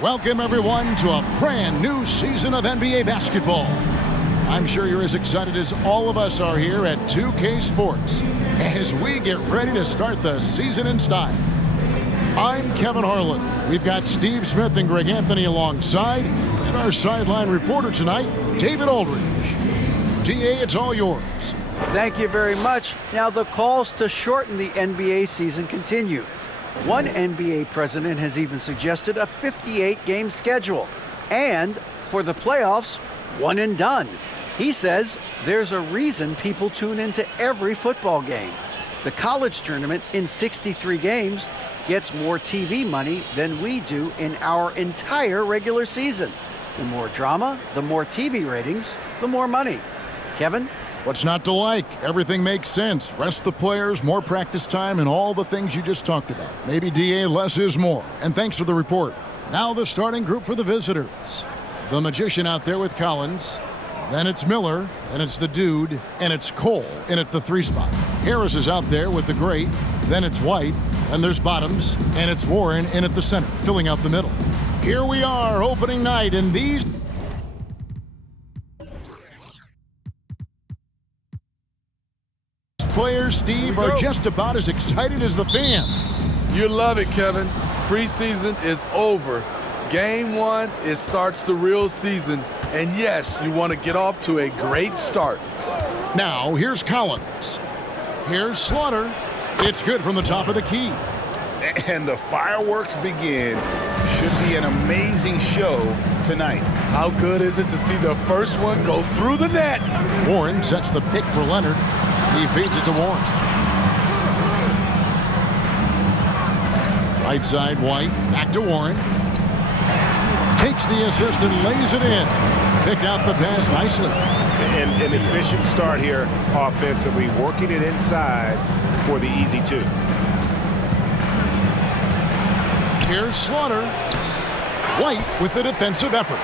Welcome, everyone, to a brand new season of NBA basketball. I'm sure you're as excited as all of us are here at 2K Sports as we get ready to start the season in style. I'm Kevin Harlan. We've got Steve Smith and Greg Anthony alongside, and our sideline reporter tonight, David Aldridge. DA, it's all yours. Thank you very much. Now, the calls to shorten the NBA season continue. One NBA president has even suggested a 58-game schedule. And for the playoffs, one and done. He says there's a reason people tune into every football game. The college tournament in 63 games gets more TV money than we do in our entire regular season. The more drama, the more TV ratings, the more money. Kevin? What's not to like? Everything makes sense. Rest the players, more practice time, and all the things you just talked about. Maybe, DA, less is more. And thanks for the report. Now the starting group for the visitors. The magician out there with Collins. Then it's Miller. Then it's the dude. And it's Cole in at the 3 spot. Harris is out there with the great. Then it's White. Then there's Bottoms. And it's Warren in at the center, filling out the middle. Here we are, opening night, and these players, Steve, are just about as excited as the fans. You love it, Kevin. Preseason is over. Game 1, it starts the real season. And yes, you want to get off to a great start. Now, here's Collins. Here's Slaughter. It's good from the top of the key. And the fireworks begin. Should be an amazing show tonight. How good is it to see the first one go through the net? Warren sets the pick for Leonard. He feeds it to Warren. Right side, White. Back to Warren. Takes the assist and lays it in. Picked out the pass nicely. An efficient start here offensively, working it inside for the easy 2. Here's Slaughter. White with the defensive effort.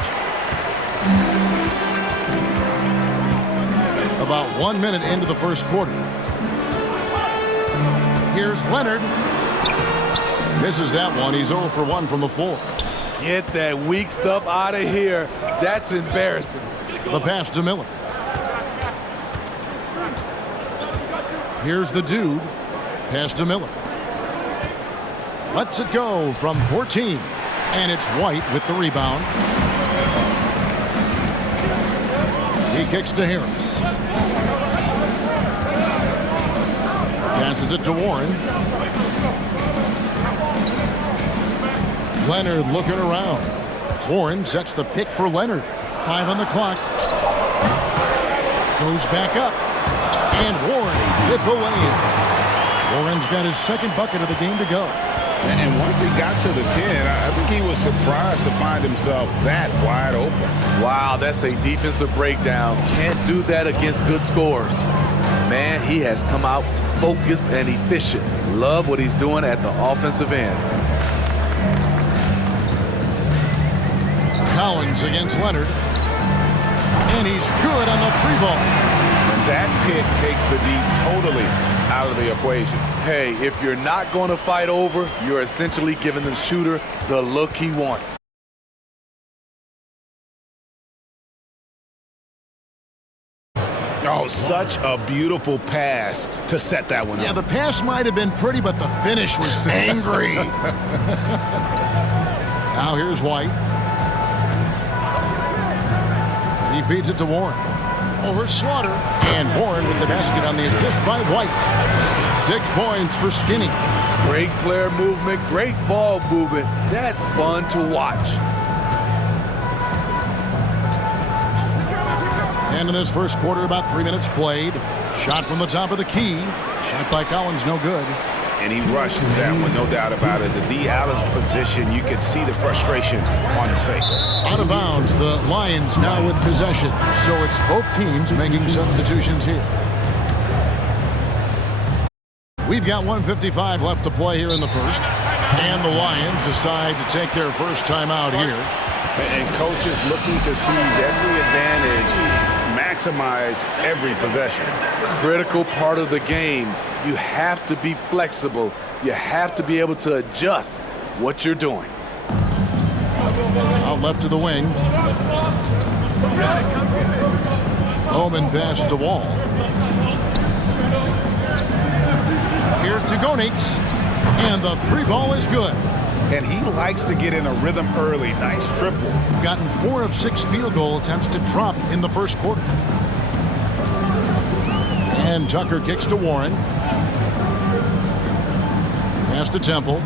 About 1 minute into the first quarter. Here's Leonard. Misses that one. He's 0 for 1 from the floor. Get that weak stuff out of here. That's embarrassing. The pass to Miller. Here's the dude. Pass to Miller. Lets it go from 14. And it's White with the rebound. He kicks to Harris. Passes it to Warren. Leonard looking around. Warren sets the pick for Leonard. 5 on the clock. Goes back up. And Warren with the lay-in. Warren's got his second bucket of the game to go. And once he got to the 10, I think he was surprised to find himself that wide open. Wow, that's a defensive breakdown. Can't do that against good scorers. Man, he has come out focused and efficient. Love what he's doing at the offensive end. Collins against Leonard. And he's good on the 3-ball. And that pick takes the D totally out of the equation. Hey, if you're not going to fight over, you're essentially giving the shooter the look he wants. Oh, such a beautiful pass to set that one up. Yeah, the pass might have been pretty, but the finish was angry. Now here's White. He feeds it to Warren. Over Slaughter. And Warren with the basket on the assist by White. 6 points for Skinny. Great player movement, great ball movement. That's fun to watch. And in this first quarter, about 3 minutes played. Shot from the top of the key. Shot by Collins, no good. And he rushed that one, no doubt about it. The D out of position, you could see the frustration on his face. Out of bounds, the Lions now with possession. So it's both teams making substitutions here. We've got 1:55 left to play here in the first. And the Lions decide to take their first time out here. And coaches looking to seize every advantage, maximize every possession. Critical part of the game. You have to be flexible. You have to be able to adjust what you're doing. Out left to the wing. Bowman passes to Wall. Here's to Gonix. And the three ball is good. And he likes to get in a rhythm early. Nice triple. Gotten 4 of 6 field goal attempts to drop in the first quarter. And Tucker kicks to Warren. Pass to Temple.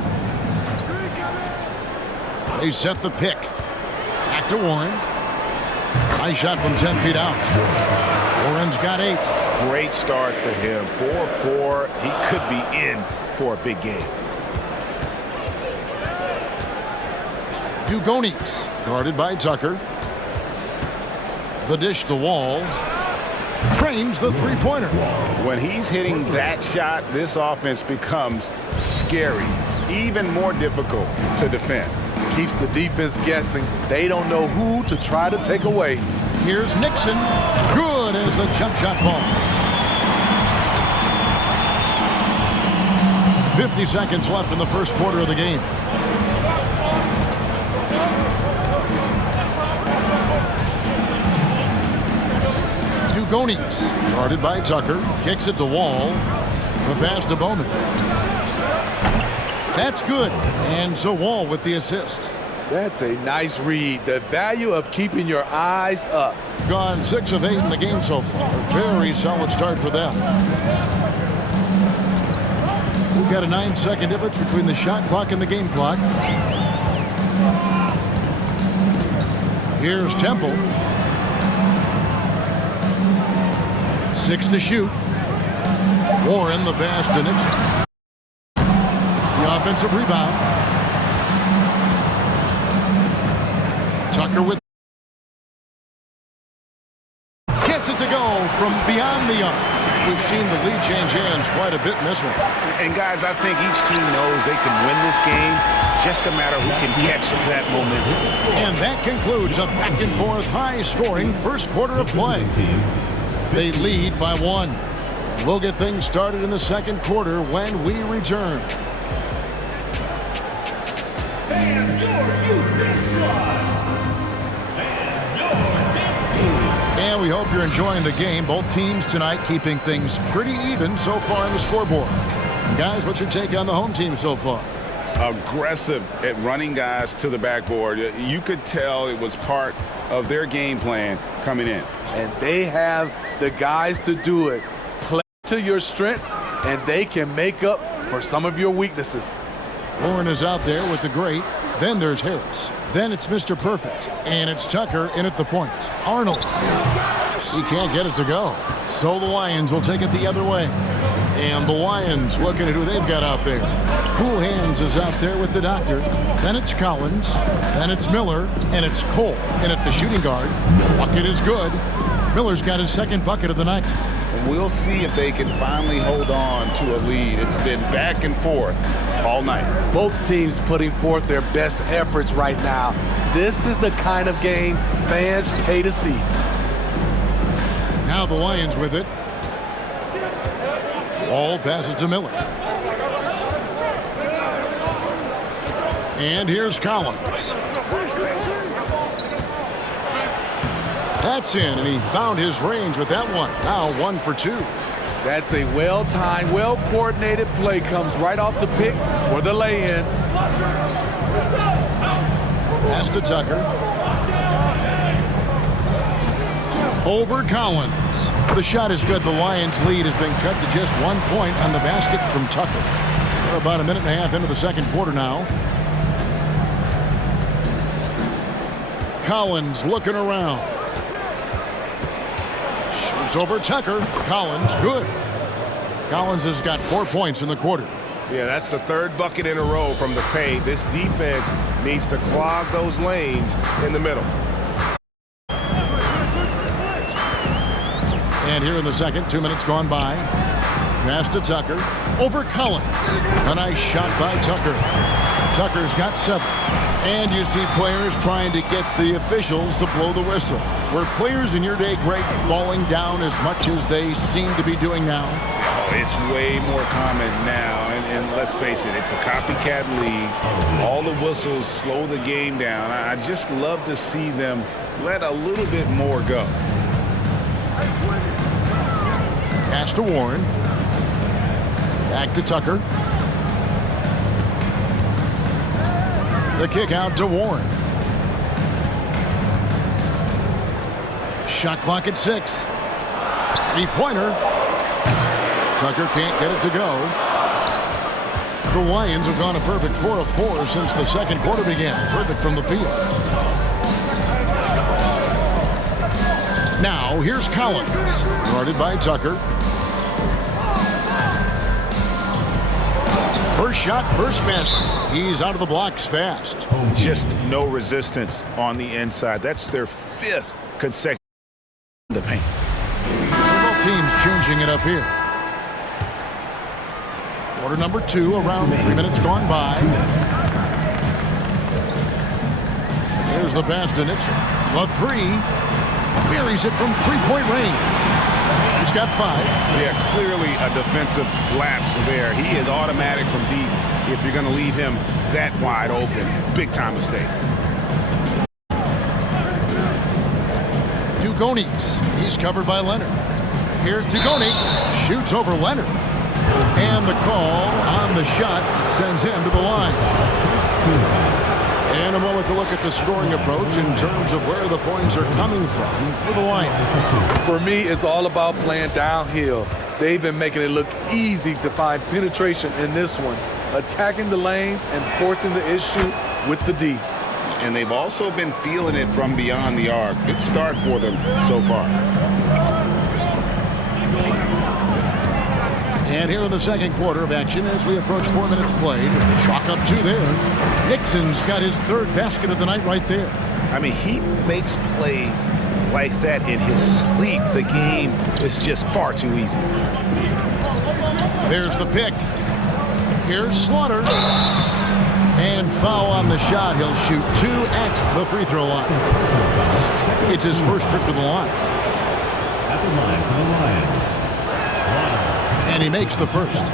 They set the pick. Back to Warren. Nice shot from 10 feet out. Warren's got 8. Great start for him. 4-4. He could be in for a big game. Dugonix, guarded by Tucker. The dish to Wall. Trains the three-pointer. When he's hitting that shot, this offense becomes scary, even more difficult to defend. Keeps the defense guessing. They don't know who to try to take away. Here's Nixon. Good as the jump shot falls. 50 seconds left in the first quarter of the game. Dugonix, guarded by Tucker, kicks it to Wall. The pass to Bowman. That's good. And so Wall with the assist. That's a nice read. The value of keeping your eyes up. Gone 6 of 8 in the game so far. Very solid start for them. We've got a 9-second difference between the shot clock and the game clock. Here's Temple. 6 to shoot. Warren the pass to Nixon. The offensive rebound. Tucker with. Gets it to go from beyond the arc. We've seen the lead change hands quite a bit in this one. And guys, I think each team knows they can win this game. Just a matter who can catch that momentum. And that concludes a back-and-forth, high-scoring first quarter of play. They lead by 1. We'll get things started in the second quarter when we return. And we hope you're enjoying the game. Both teams tonight keeping things pretty even so far on the scoreboard. Guys, what's your take on the home team so far? Aggressive at running guys to the backboard. You could tell it was part of their game plan coming in. And they have the guys to do it. Play to your strengths, and they can make up for some of your weaknesses. Warren is out there with the great. Then there's Harris. Then it's Mr. Perfect. And it's Tucker in at the point. Arnold. He can't get it to go. So the Lions will take it the other way. And the Lions looking at who they've got out there. Cool Hands is out there with the doctor. Then it's Collins. Then it's Miller. And it's Cole in at the shooting guard. Bucket is good. Miller's got his second bucket of the night. We'll see if they can finally hold on to a lead. It's been back and forth all night. Both teams putting forth their best efforts right now. This is the kind of game fans pay to see. Now the Lions with it. Wall passes to Miller. And here's Collins. That's in, and he found his range with that one. Now 1 for 2. That's a well-timed, well-coordinated play. Comes right off the pick for the lay-in. Pass to Tucker. Over Collins. The shot is good. The Lions' lead has been cut to just 1 point on the basket from Tucker. We're about a minute and a half into the second quarter now. Collins looking around. Shoots over Tucker. Collins, good. Collins has got 4 points in the quarter. Yeah, that's the third bucket in a row from the paint. This defense needs to clog those lanes in the middle. And here in the second, 2 minutes gone by. Pass to Tucker. Over Collins. A nice shot by Tucker. Tucker's got 7. And you see players trying to get the officials to blow the whistle. Were players in your day, Greg, falling down as much as they seem to be doing now? Oh, it's way more common now, and let's face it, it's a copycat league. All the whistles slow the game down. I just love to see them let a little bit more go. Pass to Warren. Back to Tucker. The kick out to Warren. Shot clock at 6. Three-pointer. Tucker can't get it to go. The Lions have gone a perfect 4 of 4 since the second quarter began. Perfect from the field. Now, here's Collins. Guarded by Tucker. First shot, first basket. He's out of the blocks fast. Just no resistance on the inside. That's their 5th consecutive in the paint. Several teams changing it up here. Quarter number 2, around 3 minutes gone by. There's the pass to Nixon. The 3. Buries it from three-point range. He's got 5. Yeah, clearly a defensive lapse there. He is automatic from deep if you're going to leave him that wide open. Big time mistake. Dugonix. He's covered by Leonard. Here's Dugonix. Shoots over Leonard. And the call on the shot sends him to the line. And a moment to look at the scoring approach in terms of where the points are coming from for the Lions. For me, it's all about playing downhill. They've been making it look easy to find penetration in this one, attacking the lanes and forcing the issue with the D. And they've also been feeling it from beyond the arc. Good start for them so far. And here in the second quarter of action as we approach 4 minutes played. Chalk up 2 there. Nixon's got his 3rd basket of the night right there. I mean, he makes plays like that in his sleep. The game is just far too easy. There's the pick. Here's Slaughter. And foul on the shot. He'll shoot 2 at the free throw line. It's his first trip to the line. At the line for the Lions, Slaughter. And he makes the first.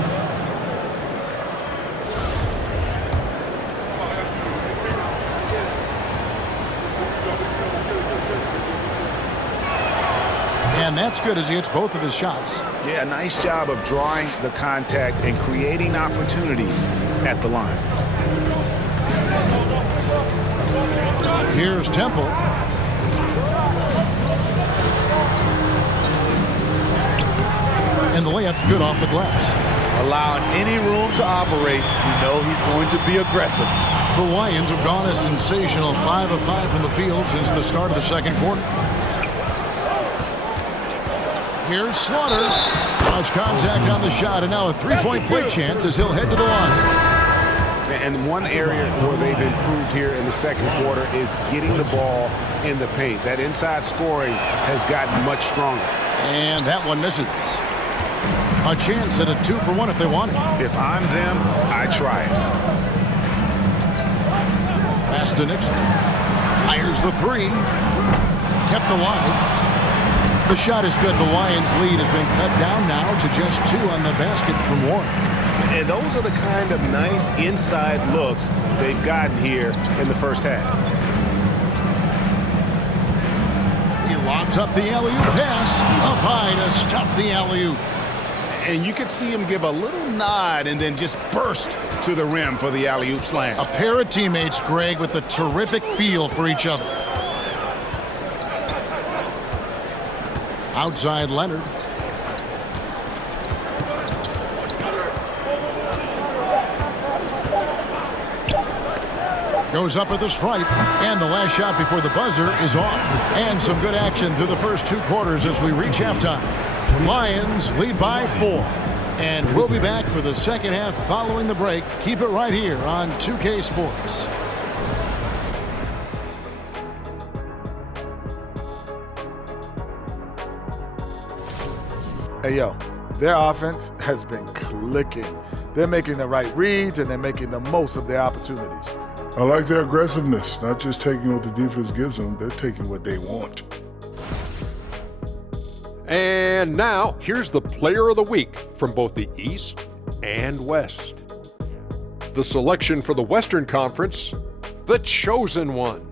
And that's good as he hits both of his shots. Yeah, nice job of drawing the contact and creating opportunities at the line. Here's Temple. And the layup's good off the glass. Allowing any room to operate, you know he's going to be aggressive. The Lions have gone a sensational 5 of 5 from the field since the start of the second quarter. Here's Slaughter. Draws contact on the shot, and now a 3-point play chance as he'll head to the line. And one area where they've improved here in the second quarter is getting the ball in the paint. That inside scoring has gotten much stronger. And that one misses. A chance at a 2 for 1 if they want it. If I'm them, I try it. Pass to Nixon. Fires the 3. Kept alive. The shot is good. The Lions' lead has been cut down now to just 2 on the basket from Warren. And those are the kind of nice inside looks they've gotten here in the first half. He lobs up the alley-oop pass. Up high to stuff the alley-oop. And you can see him give a little nod and then just burst to the rim for the alley-oop slam. A pair of teammates, Greg, with a terrific feel for each other. Outside Leonard. Goes up at the stripe, and the last shot before the buzzer is off. And some good action through the first 2 quarters as we reach halftime. Lions lead by 4. And we'll be back for the second half following the break. Keep it right here on 2K Sports. Hey, yo, their offense has been clicking. They're making the right reads, and they're making the most of their opportunities. I like their aggressiveness, not just taking what the defense gives them, they're taking what they want. And now, here's the Player of the Week from both the East and West. The selection for the Western Conference, the chosen one.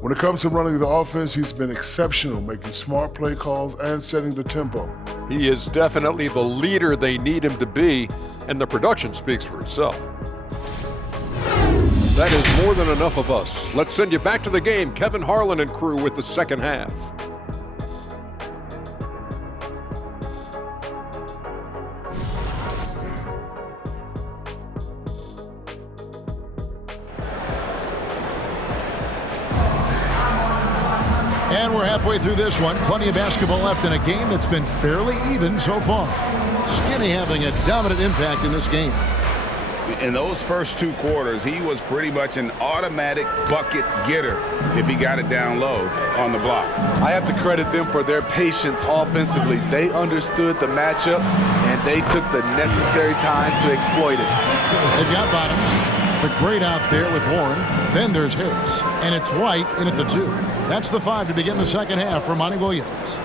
When it comes to running the offense, he's been exceptional, making smart play calls and setting the tempo. He is definitely the leader they need him to be, and the production speaks for itself. That is more than enough of us. Let's send you back to the game, Kevin Harlan and crew with the second half. And we're halfway through this one. Plenty of basketball left in a game that's been fairly even so far. Skinny having a dominant impact in this game. In those first 2 quarters, he was pretty much an automatic bucket getter if he got it down low on the block. I have to credit them for their patience offensively. They understood the matchup, and they took the necessary time to exploit it. They've got Bottoms. The great out there with Warren. Then there's Harris. And it's White in at the 2. That's the 5 to begin the second half for Monty Williams.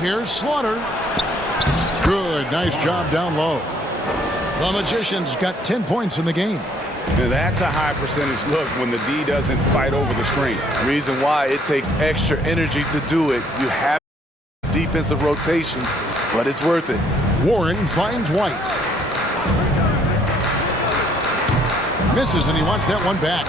Here's Slaughter. Good. Nice job down low. The Magicians got 10 points in the game. Now that's a high percentage look when the D doesn't fight over the screen. Reason why it takes extra energy to do it. You have defensive rotations, but it's worth it. Warren finds White. Misses, and he wants that one back.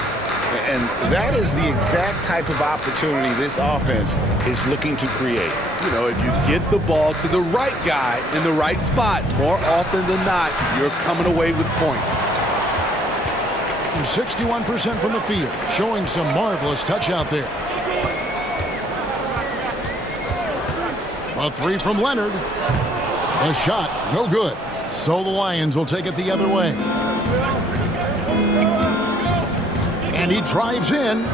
And that is the exact type of opportunity this offense is looking to create. You know, if you get the ball to the right guy in the right spot, more often than not, you're coming away with points. 61% from the field, showing some marvelous touch out there. A 3 from Leonard. A shot, no good. So the Lions will take it the other way. And he drives in.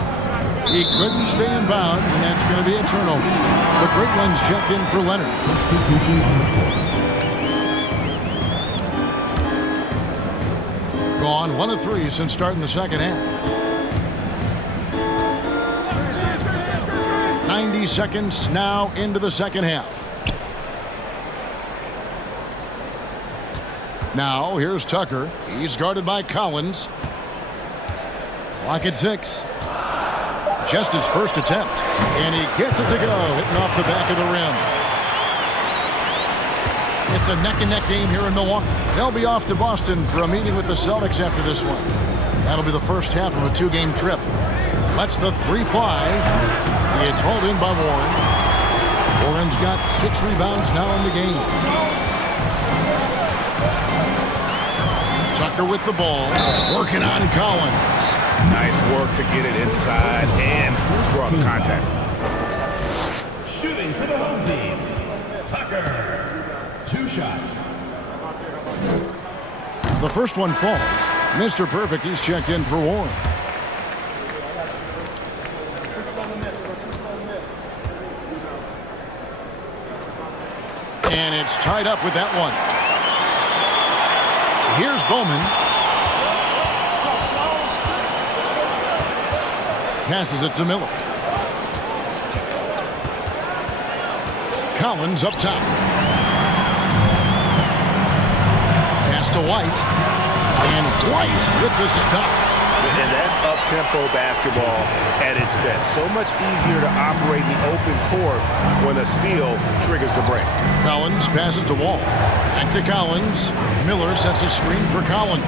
He couldn't stay in bounds, and that's going to be a turnover. The great one's checked in for Leonard. Substitution on the court. Gone 1 of 3 since starting the second half. 90 seconds now into the second half. Now here's Tucker. He's guarded by Collins. Clock at 6. Just his first attempt. And he gets it to go, hitting off the back of the rim. It's a neck-and-neck game here in Milwaukee. They'll be off to Boston for a meeting with the Celtics after this one. That'll be the first half of a 2-game trip. Lets the 3 fly. It's hauled in by Warren. Warren's got 6 rebounds now in the game. Tucker with the ball, working on Collins. Nice work to get it inside and draw the contact. Shooting for the home team, Tucker. 2 shots. The first one falls. Mr. Perfect, he's checked in for Warren. And it's tied up with that one. Here's Bowman. Passes it to Miller. Collins up top. Pass to White. And White with the stuff. And that's up-tempo basketball at its best. So much easier to operate in the open court when a steal triggers the break. Collins passes to Wall. Back to Collins. Miller sets a screen for Collins.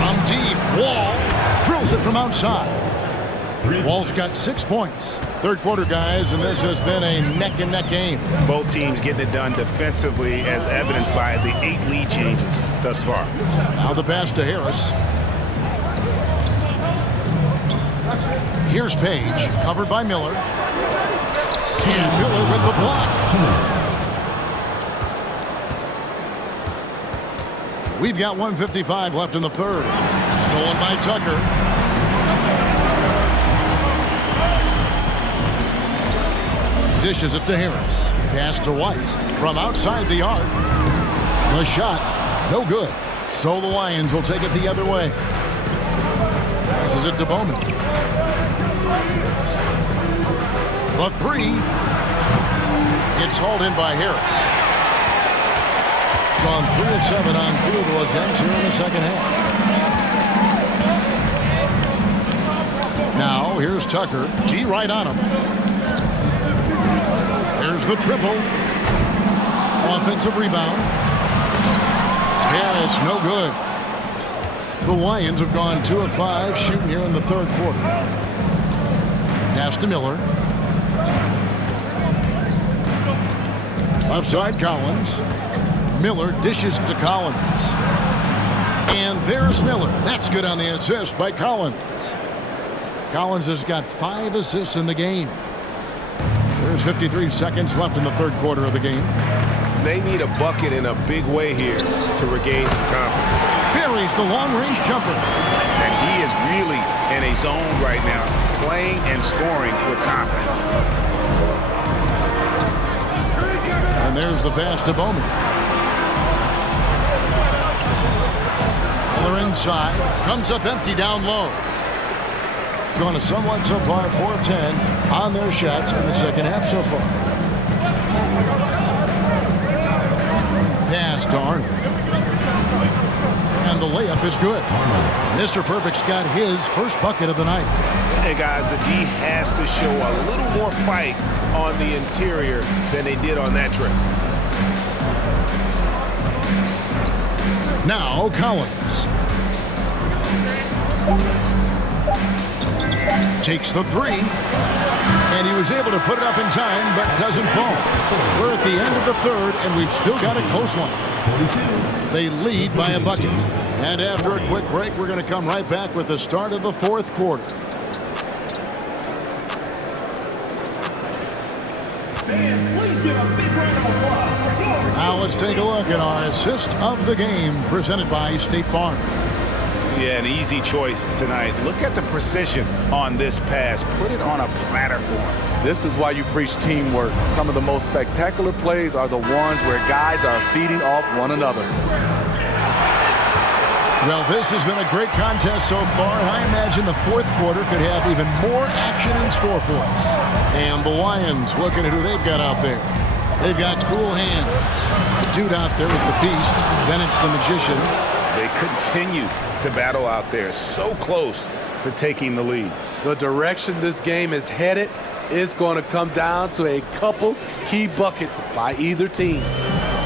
From deep, Wall drills it from outside. Wall's got 6 points. Third quarter, guys, and this has been a neck-and-neck game. Both teams getting it done defensively as evidenced by the 8 lead changes thus far. Now the pass to Harris. Here's Page, covered by Miller. And Miller with the block. 2 minutes. We've got 1:55 left in the third. Stolen by Tucker. Dishes it to Harris. Pass to White from outside the arc. The shot, no good. So the Lions will take it the other way. Passes it to Bowman. The three. It's hauled in by Harris. Gone 3 of 7 on field goal attempts here in the second half. Now, here's Tucker. G right on him. There's the triple. Offensive rebound. Yeah, it's no good. The Lions have gone 2 of 5 shooting here in the third quarter. Pass to Miller. Left side, Collins. Miller dishes to Collins. And there's Miller. That's good on the assist by Collins. Collins has got 5 assists in the game. There's 53 seconds left in the third quarter of the game. They need a bucket in a big way here to regain some confidence. Buries the long-range jumper. And he is really in a zone right now, playing and scoring with confidence. And there's the pass to Bowman. Miller inside. Comes up empty down low. Going to somewhat so far 4 of 10 on their shots in the second half so far. Pass to Arnold. And the layup is good. Mr. Perfect's got his first bucket of the night. Hey guys, the D has to show a little more fight on the interior than they did on that trip. Now Collins. Takes the three. And he was able to put it up in time, but doesn't fall. We're at the end of the third, and we've still got a close one. They lead by a bucket. And after a quick break, we're going to come right back with the start of the fourth quarter. Now let's take a look at our assist of the game presented by State Farm. Yeah, an easy choice tonight. Look at the precision on this pass. Put it on a platter for him. This is why you preach teamwork. Some of the most spectacular plays are the ones where guys are feeding off one another. Well, this has been a great contest so far, and I imagine the fourth quarter could have even more action in store for us. And the Lions looking at who they've got out there. They've got cool hands. The dude out there with the beast. Then it's the magician. They continue to battle out there, so close to taking the lead. The direction this game is headed is going to come down to a couple key buckets by either team.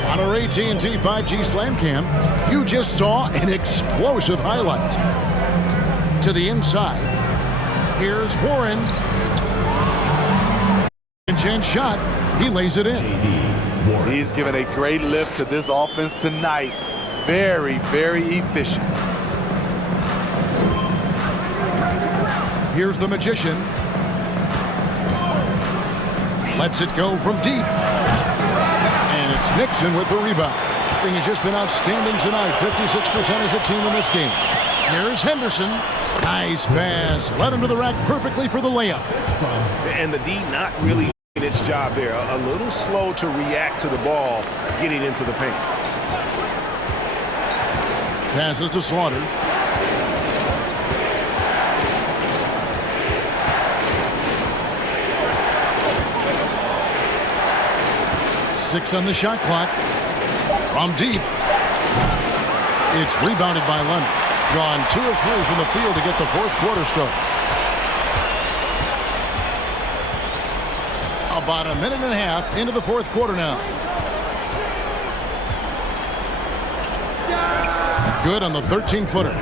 On our AT&T 5G Slam Cam, you just saw an explosive highlight. To the inside, here's Warren. Chance shot, he lays it in. He's given a great lift to this offense tonight. Very, very efficient. Here's the magician. Lets it go from deep. And it's Nixon with the rebound. Thing has just been outstanding tonight. 56% as a team in this game. Here's Henderson. Nice pass. Led him to the rack perfectly for the layup. And the D not really doing its job there. A little slow to react to the ball getting into the paint. Passes to Slaughter. Six on the shot clock. From deep. It's rebounded by Leonard. Gone 2 of 3 from the field to get the fourth quarter start. About a minute and a half into the fourth quarter now. Good on the 13-footer.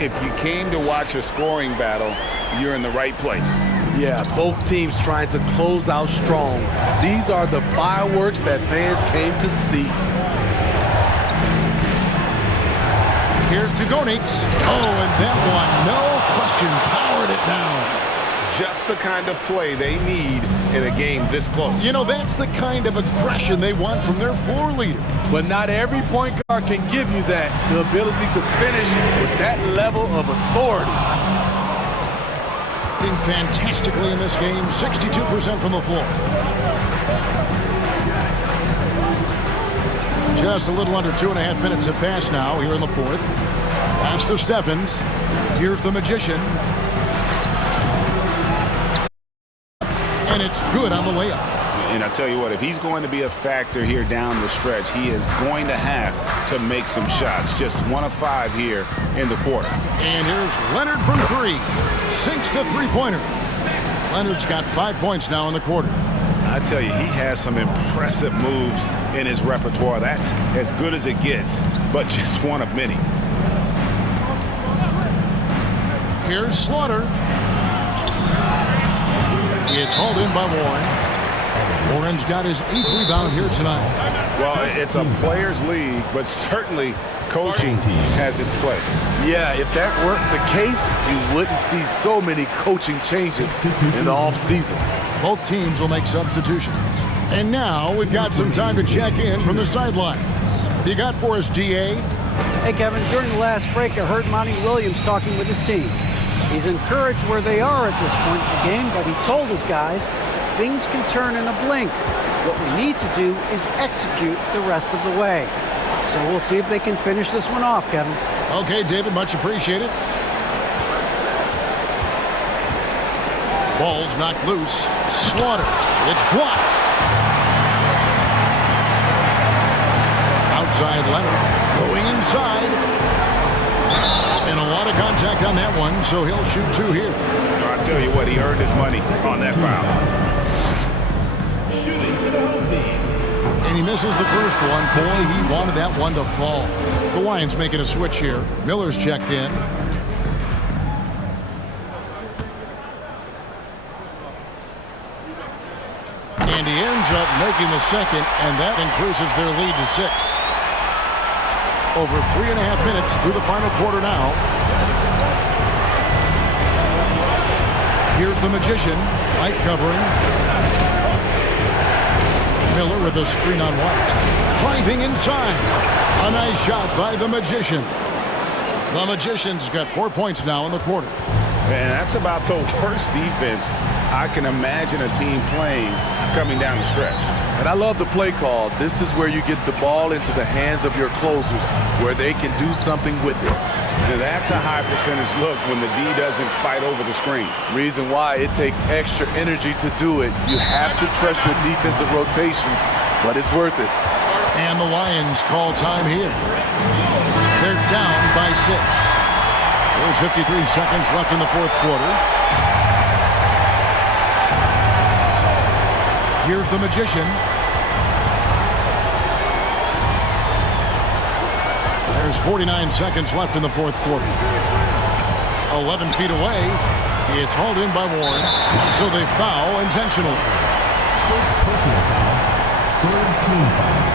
If you came to watch a scoring battle, you're in the right place. Yeah, both teams trying to close out strong. These are the fireworks that fans came to see. Here's Tugonix. Oh, and that one, no question, powered it down. Just the kind of play they need in a game this close. You know, that's the kind of aggression they want from their floor leader. But not every point guard can give you that, the ability to finish with that level of authority. Doing fantastically in this game, 62% from the floor. Just a little under 2.5 minutes have passed now here in the fourth. Pass to Steffens. Here's the magician. And it's good on the layup. And I tell you what, if he's going to be a factor here down the stretch, he is going to have to make some shots. Just 1 of 5 here in the quarter. And here's Leonard from 3. Sinks the three-pointer. Leonard's got 5 points now in the quarter. I tell you, he has some impressive moves in his repertoire. That's as good as it gets, but just one of many. Here's Slaughter. It's hauled in by Warren. Warren's got his 8th rebound here tonight. Well, it's a players' league, but certainly coaching has its place. Yeah, if that weren't the case, you wouldn't see so many coaching changes in the offseason. Both teams will make substitutions. And now we've got some time to check in from the sidelines. What you got for us, DA? Hey, Kevin, during the last break, I heard Monty Williams talking with his team. He's encouraged where they are at this point in the game, but he told his guys things can turn in a blink. What we need to do is execute the rest of the way. So we'll see if they can finish this one off, Kevin. Okay, David, much appreciated. Ball's knocked loose. Slaughter. It's blocked. Outside Leonard. Going inside. And a lot of contact on that one, so he'll shoot 2 here. I tell you what, he earned his money on that foul. Shooting for the home team. And he misses the first one. Boy, he wanted that one to fall. The Lions making a switch here. Miller's checked in. And he ends up making the second, and that increases their lead to 6. Over 3.5 minutes through the final quarter now. Here's the Magician. Light covering. Miller with a screen on White. Driving inside. A nice shot by the Magician. The Magician's got 4 points now in the quarter. And that's about the worst defense I can imagine a team playing coming down the stretch. And I love the play call. This is where you get the ball into the hands of your closers, where they can do something with it. Now that's a high percentage look when the D doesn't fight over the screen. Reason why it takes extra energy to do it. You have to trust your defensive rotations, but it's worth it. And the Lions call time here. They're down by 6. There's 53 seconds left in the fourth quarter. Here's the Magician. There's 49 seconds left in the fourth quarter. 11 feet away. It's hauled in by Warren. So they foul intentionally. First personal foul. Third team foul.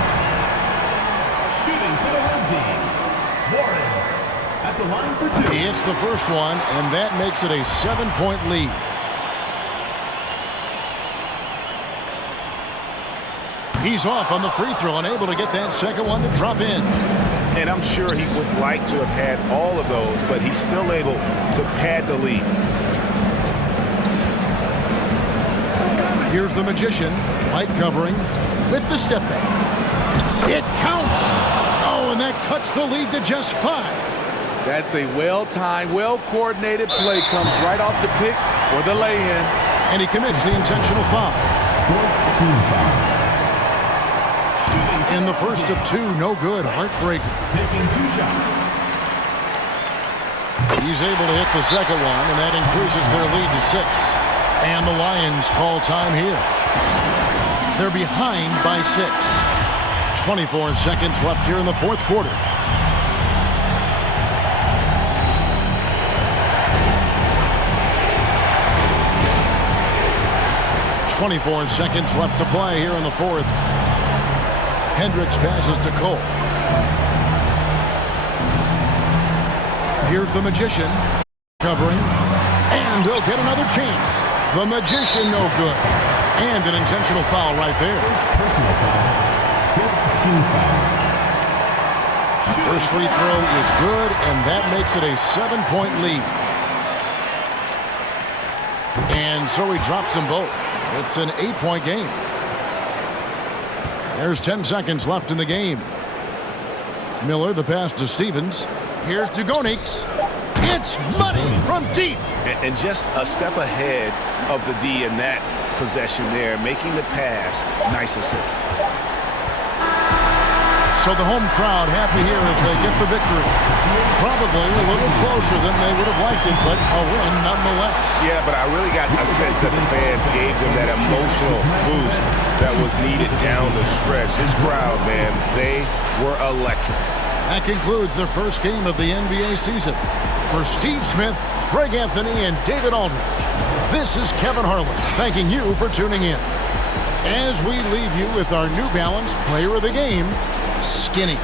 Shooting for the home team. Warren at the line for 2. He hits the first one, and that makes it a 7-point lead. He's off on the free throw and able to get that second one to drop in. And I'm sure he would like to have had all of those, but he's still able to pad the lead. Here's the Magician, light covering, with the step back. It counts! Oh, and that cuts the lead to just 5. That's a well-timed, well-coordinated play. Comes right off the pick for the lay-in. And he commits the intentional foul. Fourth team foul. In the first of 2, no good. Heartbreaker. Taking 2 shots. He's able to hit the second one, and that increases their lead to 6. And the Lions call time here. They're behind by 6. 24 seconds left here in the fourth quarter. .24 seconds left to play here in the fourth. Hendricks passes to Cole. Here's the Magician. Covering. And they'll get another chance. The Magician no good. And an intentional foul right there. First personal foul. Fifth team foul. First free throw is good, and that makes it a 7-point lead. And so he drops them both. It's an 8-point game. There's 10 seconds left in the game. Miller, the pass to Stevens. Here's Dugonix. It's money from deep. And just a step ahead of the D in that possession there, making the pass. Nice assist. So the home crowd happy here as they get the victory. Probably a little closer than they would have liked it, but a win nonetheless. Yeah, but I really got a sense that the fans gave them that emotional boost that was needed down the stretch. This crowd, man, they were electric. That concludes the first game of the NBA season. For Steve Smith, Greg Anthony, and David Aldridge, this is Kevin Harlan thanking you for tuning in. As we leave you with our New Balance Player of the Game, Skinny.